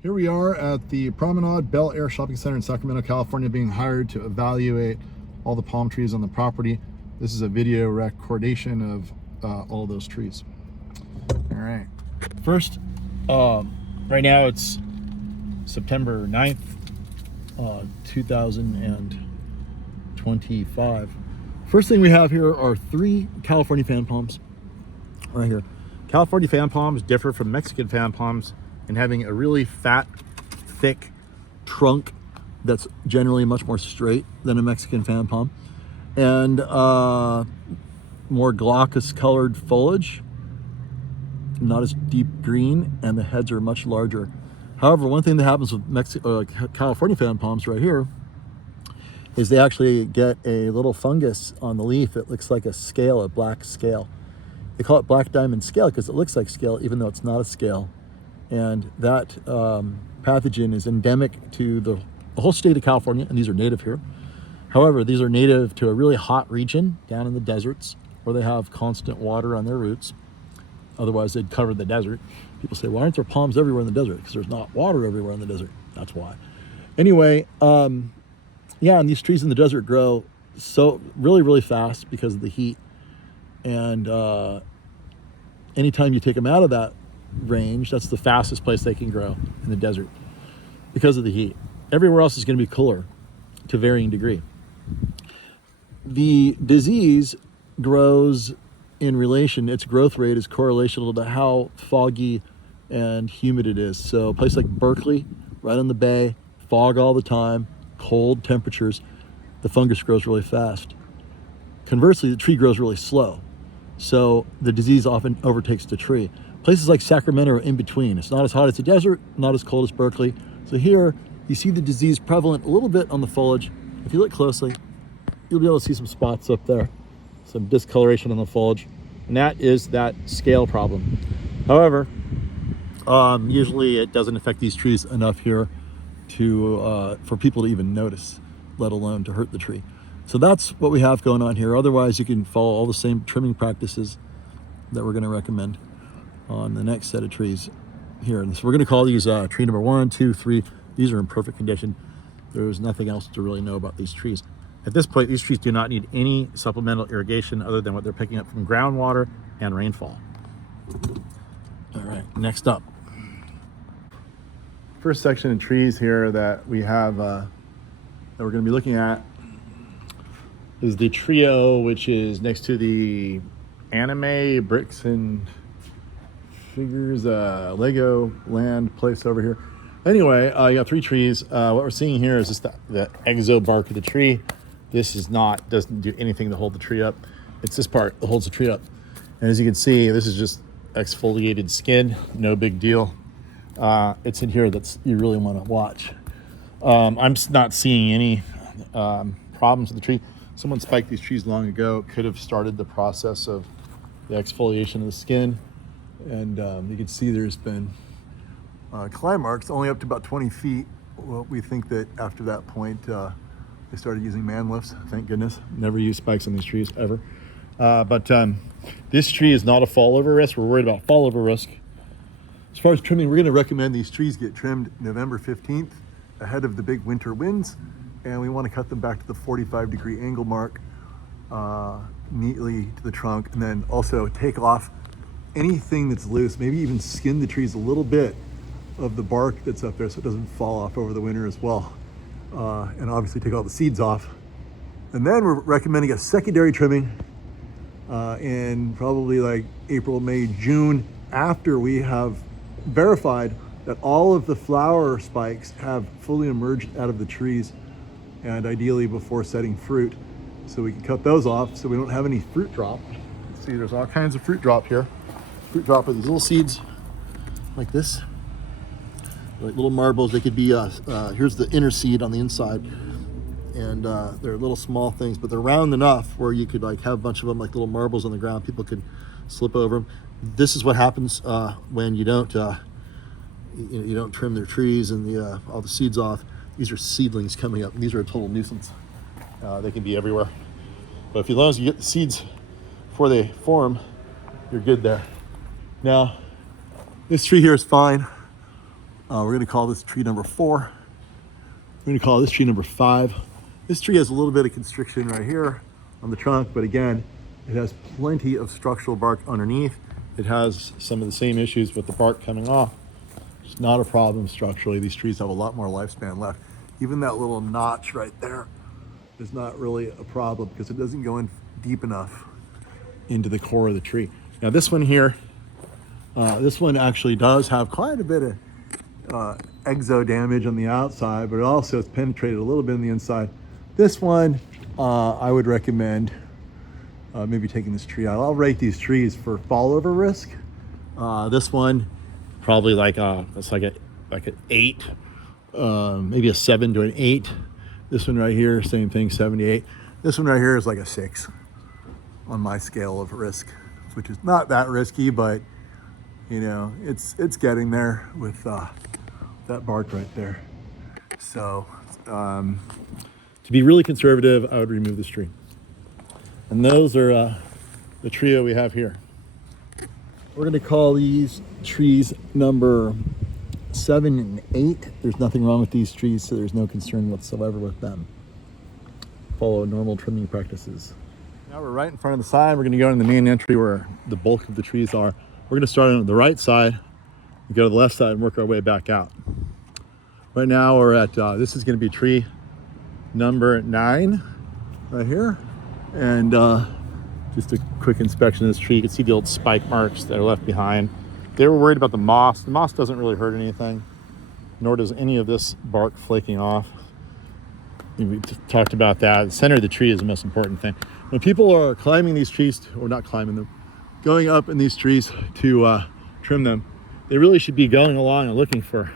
Here we are at the Promenade Bel Air Shopping Center in Sacramento, California, being hired to evaluate all the palm trees on the property. This is a video recordation of all those trees. All right. First, right now it's September 9th, 2025. First thing we have here are 3 California fan palms right here. California fan palms differ from Mexican fan palms in having a really fat, thick trunk that's generally much more straight than a Mexican fan palm, and more glaucous colored foliage, not as deep green, and the heads are much larger. However, one thing that happens with California fan palms right here is they actually get a little fungus on the leaf. It looks like a scale, a black scale. They call it black diamond scale because it looks like scale, even though it's not a scale. And that pathogen is endemic to the whole state of California, and these are native here. However, these are native to a really hot region down in the deserts where they have constant water on their roots. Otherwise, they'd cover the desert. People say, why aren't there palms everywhere in the desert? Because there's not water everywhere in the desert. That's why. Anyway, yeah, and these trees in the desert grow so really fast because of the heat. And anytime you take them out of that range, that's the fastest place they can grow, in the desert, because of the heat. Everywhere else is going to be cooler to varying degree. The disease grows in relation, its growth rate is correlational to how foggy and humid it is. So a place like Berkeley, right on the bay, fog all the time, cold temperatures, the fungus grows really fast. Conversely, the tree grows really slow, so the disease often overtakes the tree. Places like Sacramento are in between. It's not as hot as the desert, not as cold as Berkeley. So here, you see the disease prevalent a little bit on the foliage. If you look closely, you'll be able to see some spots up there, some discoloration on the foliage, and that is that scale problem. However, usually it doesn't affect these trees enough here to for people to even notice, let alone to hurt the tree. So that's what we have going on here. Otherwise, you can follow all the same trimming practices that we're going to recommend on the next set of trees here. And so we're going to call these tree number 1, 2, 3. These are in perfect condition. There's nothing else to really know about these trees. At this point, these trees do not need any supplemental irrigation other than what they're picking up from groundwater and rainfall. All right, next up. First section of trees here that we have that we're going to be looking at is the trio, which is next to the anime bricks and figures Lego land place over here. Anyway, you got 3 trees. What we're seeing here is just the exo bark of the tree. This doesn't do anything to hold the tree up. It's this part that holds the tree up. And as you can see, this is just exfoliated skin, no big deal. It's in here that you really want to watch. I'm not seeing any problems with the tree. Someone spiked these trees long ago. It could have started the process of the exfoliation of the skin. And you can see there's been climb marks only up to about 20 feet. Well, we think that after that point, they started using man lifts, thank goodness. Never use spikes on these trees, ever. But this tree is not a fall over risk. We're worried about fall over risk. As far as trimming, we're going to recommend these trees get trimmed November 15th, ahead of the big winter winds. And we want to cut them back to the 45-degree angle mark, neatly to the trunk, and then also take off anything that's loose, maybe even skin the trees a little bit of the bark that's up there so it doesn't fall off over the winter as well. And obviously take all the seeds off. And then we're recommending a secondary trimming in probably like April, May, June, after we have verified that all of the flower spikes have fully emerged out of the trees, and ideally before setting fruit. So we can cut those off so we don't have any fruit drop. See, there's all kinds of fruit drop here. Fruit drop are these little seeds like this, like little marbles. They could be, here's the inner seed on the inside. And they're little small things, but they're round enough where you could like have a bunch of them like little marbles on the ground. People could slip over them. This is what happens when you don't trim their trees and all the seeds off. These are seedlings coming up, and these are a total nuisance. They can be everywhere. But as long as you get the seeds before they form, you're good there. Now, this tree here is fine. We're gonna call this tree number 4. We're gonna call this tree number 5. This tree has a little bit of constriction right here on the trunk, but again, it has plenty of structural bark underneath. It has some of the same issues with the bark coming off. It's not a problem structurally. These trees have a lot more lifespan left. Even that little notch right there is not really a problem because it doesn't go in deep enough into the core of the tree. Now this one here, this one actually does have quite a bit of exo damage on the outside, but it also has penetrated a little bit on the inside. This one, I would recommend maybe taking this tree out. I'll rate these trees for fall over risk. This one, probably it's like an 8, maybe a 7 to an 8. This one right here, same thing, 7 to 8. This one right here is like a 6 on my scale of risk, which is not that risky, but you know, it's getting there with that bark right there. So to be really conservative, I would remove this tree. And those are the trio we have here. We're gonna call these trees number 7 and 8. There's nothing wrong with these trees, so there's no concern whatsoever with them. Follow normal trimming practices. Now we're right in front of the sign. We're gonna go in the main entry where the bulk of the trees are. We're gonna start on the right side, go to the left side and work our way back out. Right now we're at, this is gonna be tree number 9 right here. And just a quick inspection of this tree. You can see the old spike marks that are left behind. They were worried about the moss. The moss doesn't really hurt anything, nor does any of this bark flaking off. We talked about that. The center of the tree is the most important thing. When people are climbing these trees, or not climbing them, going up in these trees to trim them, they really should be going along and looking for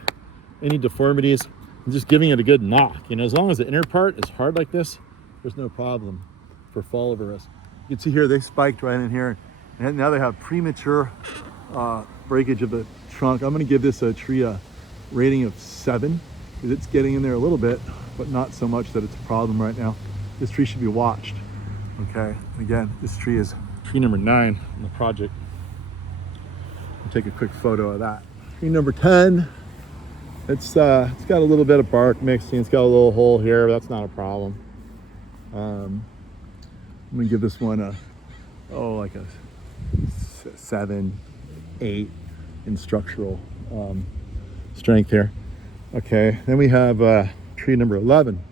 any deformities and just giving it a good knock. You know, as long as the inner part is hard like this, there's no problem for fall over risk. You can see here they spiked right in here, and now they have premature breakage of the trunk. I'm going to give this a tree a rating of 7 because it's getting in there a little bit, but not so much that it's a problem right now. This tree should be watched. Okay, again, this tree is tree number 9 in the project. I'll take a quick photo of that. Tree number 10. It's got a little bit of bark mixing. It's got a little hole here, but that's not a problem. I'm gonna give this one like a 7, 8 in structural strength here. Okay, then we have tree number 11.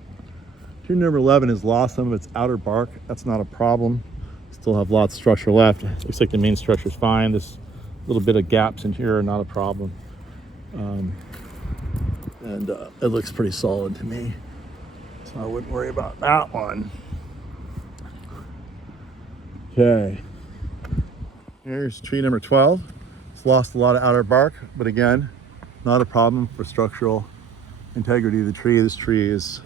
Tree number 11 has lost some of its outer bark. That's not a problem. Still have lots of structure left. Looks like the main structure is fine. This little bit of gaps in here are not a problem. And it looks pretty solid to me. So I wouldn't worry about that one. Okay. Here's tree number 12. It's lost a lot of outer bark, but again, not a problem for structural integrity of the tree. This tree is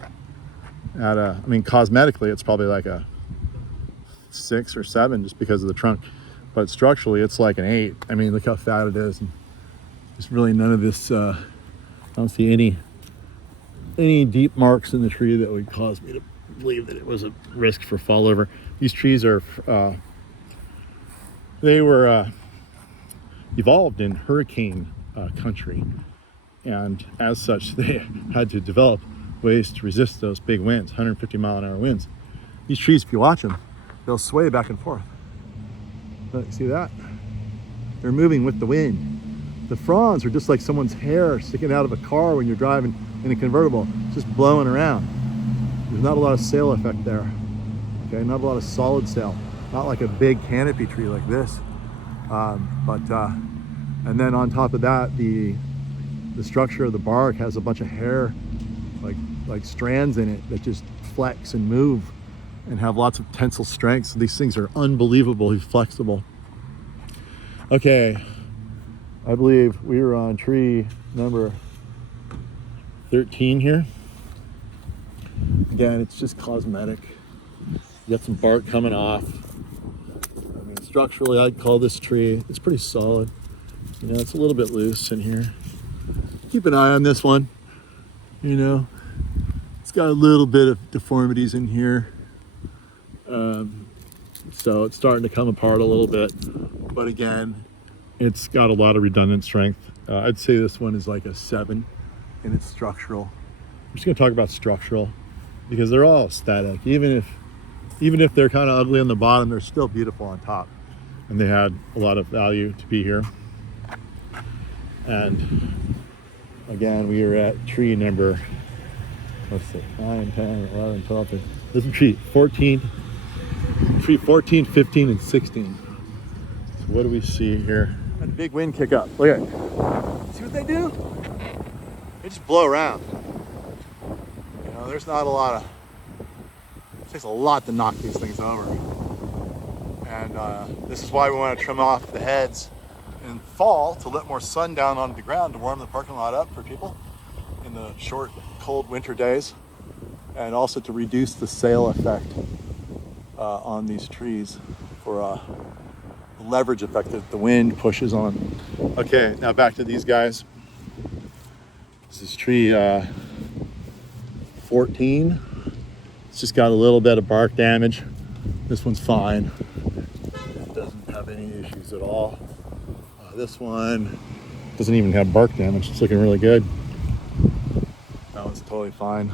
at cosmetically, it's probably like a 6 or 7 just because of the trunk, but structurally it's like an 8. I mean, look how fat it is. And there's really none of this, I don't see any deep marks in the tree that would cause me to believe that it was a risk for fall over. These trees are, they were evolved in hurricane country, and as such they had to develop ways to resist those big winds, 150-mile-an-hour winds. These trees, if you watch them, they'll sway back and forth. Look, see that? They're moving with the wind. The fronds are just like someone's hair sticking out of a car when you're driving in a convertible, just blowing around. There's not a lot of sail effect there. Okay, not a lot of solid sail. Not like a big canopy tree like this. And then on top of that, the structure of the bark has a bunch of hair, like strands in it that just flex and move and have lots of tensile strength. So these things are unbelievably flexible. Okay, I believe we were on tree number 13 here. Again, it's just cosmetic. You got some bark coming off. I mean, structurally, I'd call this tree, it's pretty solid. You know, it's a little bit loose in here. Keep an eye on this one. You know, it's got a little bit of deformities in here. So it's starting to come apart a little bit. But again, it's got a lot of redundant strength. I'd say this one is like a 7 in its structural. I'm just going to talk about structural because they're all aesthetic. Even if they're kind of ugly on the bottom, they're still beautiful on top, and they had a lot of value to be here. And again, we are at tree number, what's it, 9, 10, 11, 12, 13. This is tree 14, 15, and 16. So what do we see here? A big wind kick up. Look at it. See what they do? They just blow around. You know, there's not a lot of, it takes a lot to knock these things over. And this is why we want to trim off the heads in fall to let more sun down onto the ground to warm the parking lot up for people in the short, cold winter days, and also to reduce the sail effect on these trees for the leverage effect that the wind pushes on. Okay, now back to these guys. This is tree 14. It's just got a little bit of bark damage. This one's fine. It doesn't have any issues at all. This one doesn't even have bark damage. It's looking really good. That one's totally fine.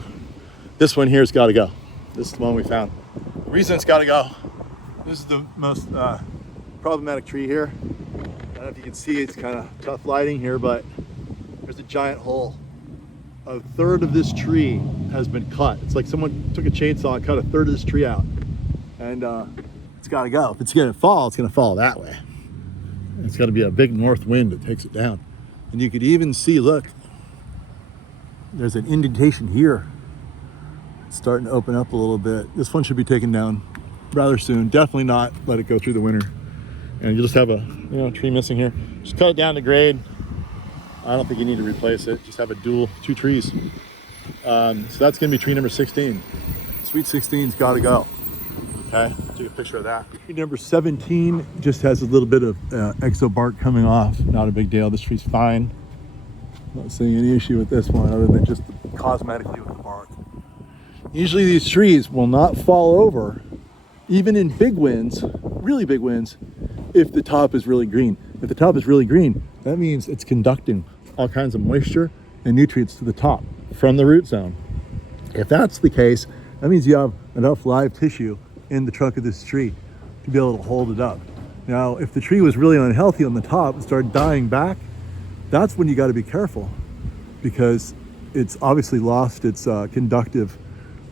This one here's got to go. This is the one we found. The reason it's got to go, this is the most problematic tree here. I don't know if you can see, it's kind of tough lighting here, but there's a giant hole. A third of this tree has been cut. It's like someone took a chainsaw and cut a third of this tree out. And it's got to go. If it's going to fall that way. It's got to be a big north wind that takes it down. And you could even see, look, there's an indentation here. It's starting to open up a little bit. This one should be taken down rather soon. Definitely not let it go through the winter. And you just have a tree missing here. Just cut it down to grade. I don't think you need to replace it. Just have a dual 2 trees. So that's going to be tree number 16. Sweet 16's got to go. Okay, take a picture of that. Tree number 17 just has a little bit of exo bark coming off. Not a big deal. This tree's fine. Not seeing any issue with this one other than just cosmetically with the bark. Usually these trees will not fall over, even in big winds, really big winds, if the top is really green. If the top is really green, that means it's conducting all kinds of moisture and nutrients to the top from the root zone. If that's the case, that means you have enough live tissue in the trunk of this tree to be able to hold it up. Now, if the tree was really unhealthy on the top and started dying back, that's when you got to be careful, because it's obviously lost its conductive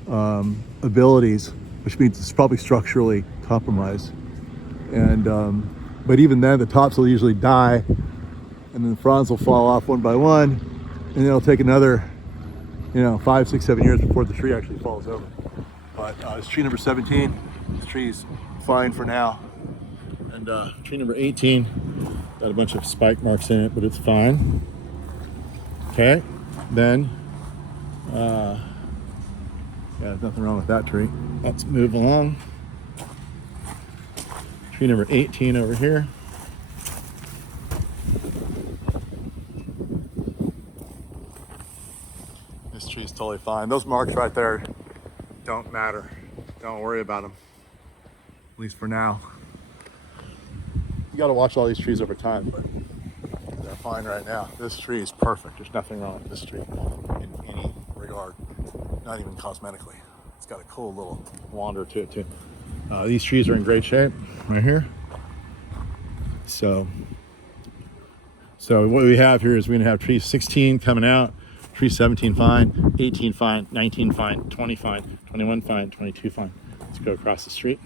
abilities, which means it's probably structurally compromised. And but even then, the tops will usually die, and then the fronds will fall off one by one, and it'll take another 5, 6, 7 years before the tree actually falls over. But it's tree number 17. This tree's fine for now. And tree number 18 got a bunch of spike marks in it, but it's fine. Okay, then there's nothing wrong with that tree. Let's move along. Tree number 18 over here. This tree's totally fine. Those marks right there don't matter. Don't worry about them, at least for now. You got to watch all these trees over time, but they're fine right now. This tree is perfect. There's nothing wrong with this tree in any regard, not even cosmetically. It's got a cool little wander to it too. These trees are in great shape right here. So what we have here is we're gonna have tree 16 coming out, tree 17 fine, 18 fine, 19 fine, 20 fine, 21 fine, 22 fine. Let's go across the street.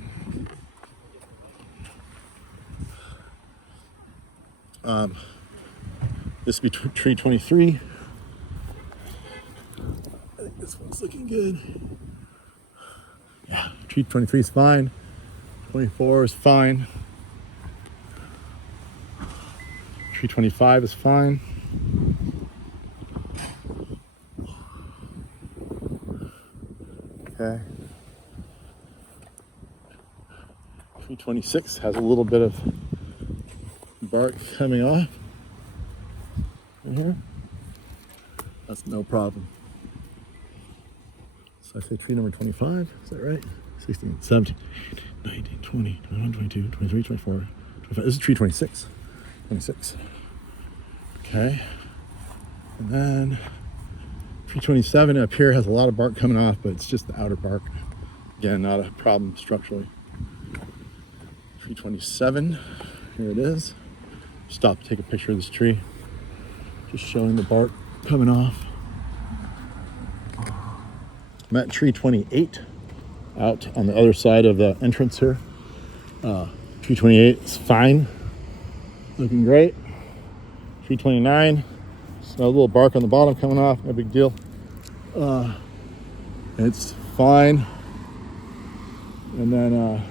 This will be tree 23. I think this one's looking good. Yeah, tree 23 is fine. 24 is fine. Tree 25 is fine. Okay. Tree 26 has a little bit of bark coming off in here. That's no problem. So I say tree number 25, is that right? 16, 17, 19, 20, 21, 22, 23, 24, 25. This is tree 26. 26. Okay. Okay. And then tree 27 up here has a lot of bark coming off, but it's just the outer bark. Again, not a problem structurally. Tree 27, here it is. Stop to take a picture of this tree. Just showing the bark coming off. I'm at tree 28, out on the other side of the entrance here. Tree 28 is fine, looking great. Tree 29, a little bark on the bottom coming off, no big deal. It's fine. And then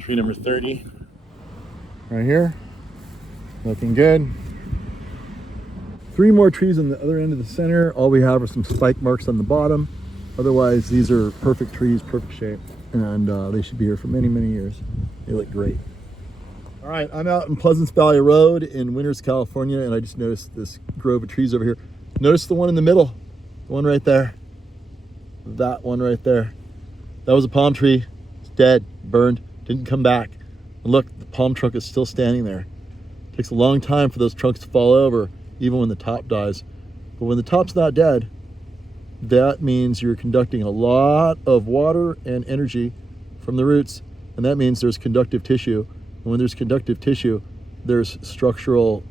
tree number 30, right here, looking good. 3 more trees on the other end of the center. All we have are some spike marks on the bottom. Otherwise, these are perfect trees, perfect shape, and they should be here for many, many years. They look great. All right, I'm out in Pleasance Valley Road in Winters, California, and I just noticed this grove of trees over here. Notice the one in the middle, the one right there. That one right there. That was a palm tree. It's dead, burned, didn't come back. And look, the palm trunk is still standing there. It takes a long time for those trunks to fall over, even when the top dies. But when the top's not dead, that means you're conducting a lot of water and energy from the roots, and that means there's conductive tissue. And when there's conductive tissue, there's structural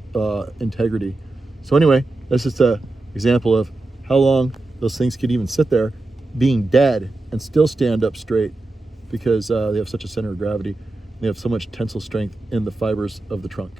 integrity. So anyway, that's just an example of how long those things could even sit there being dead and still stand up straight, because they have such a center of gravity. They have so much tensile strength in the fibers of the trunk.